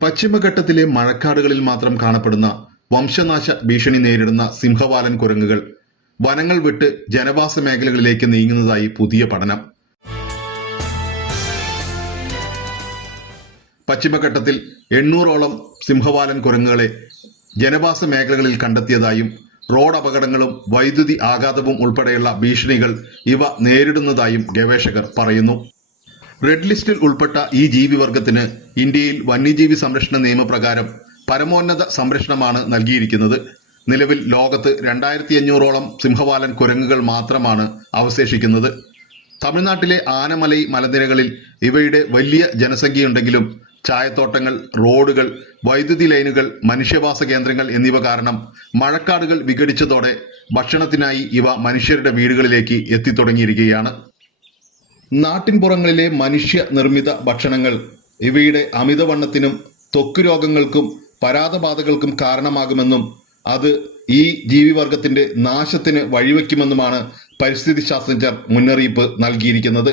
പശ്ചിമഘട്ടത്തിലെ മഴക്കാടുകളിൽ മാത്രം കാണപ്പെടുന്ന വംശനാശ ഭീഷണി നേരിടുന്ന സിംഹവാലൻ കുരങ്ങുകൾ വനങ്ങൾ വിട്ട് ജനവാസ മേഖലകളിലേക്ക് നീങ്ങുന്നതായി പുതിയ പഠനം. പശ്ചിമഘട്ടത്തിൽ 800ഓളം സിംഹവാലൻ കുരങ്ങുകളെ ജനവാസ മേഖലകളിൽ കണ്ടെത്തിയതായും റോഡ് അപകടങ്ങളും വൈദ്യുതി ആഘാതവും ഉൾപ്പെടെയുള്ള ഭീഷണികൾ ഇവ നേരിടുന്നതായും ഗവേഷകർ പറയുന്നു. റെഡ് ലിസ്റ്റിൽ ഉൾപ്പെട്ട ഈ ജീവിവർഗത്തിന് ഇന്ത്യയിൽ വന്യജീവി സംരക്ഷണ നിയമപ്രകാരം പരമോന്നത സംരക്ഷണമാണ് നൽകിയിരിക്കുന്നത്. നിലവിൽ ലോകത്ത് 2500ഓളം സിംഹവാലൻ കുരങ്ങുകൾ മാത്രമാണ് അവശേഷിക്കുന്നത്. തമിഴ്നാട്ടിലെ ആനമലൈ മലനിരകളിൽ ഇവയുടെ വലിയ ജനസംഖ്യയുണ്ടെങ്കിലും ചായത്തോട്ടങ്ങൾ, റോഡുകൾ, വൈദ്യുതി ലൈനുകൾ, മനുഷ്യവാസ കേന്ദ്രങ്ങൾ എന്നിവ കാരണം മഴക്കാടുകൾ വിഘടിച്ചതോടെ ഭക്ഷണത്തിനായി ഇവ മനുഷ്യരുടെ വീടുകളിലേക്ക് എത്തിത്തുടങ്ങിയിരിക്കുകയാണ്. നാട്ടിൻപുറങ്ങളിലെ മനുഷ്യ നിർമ്മിത ഭക്ഷണങ്ങൾ ഇവയുടെ അമിതവണ്ണത്തിനും ത്വക്ക് രോഗങ്ങൾക്കും പരാതബാധകൾക്കും കാരണമാകുമെന്നും അത് ഈ ജീവിവർഗത്തിന്റെ നാശത്തിന് വഴിവെക്കുമെന്നുമാണ് പരിസ്ഥിതി ശാസ്ത്രജ്ഞർ മുന്നറിയിപ്പ് നൽകിയിരിക്കുന്നത്.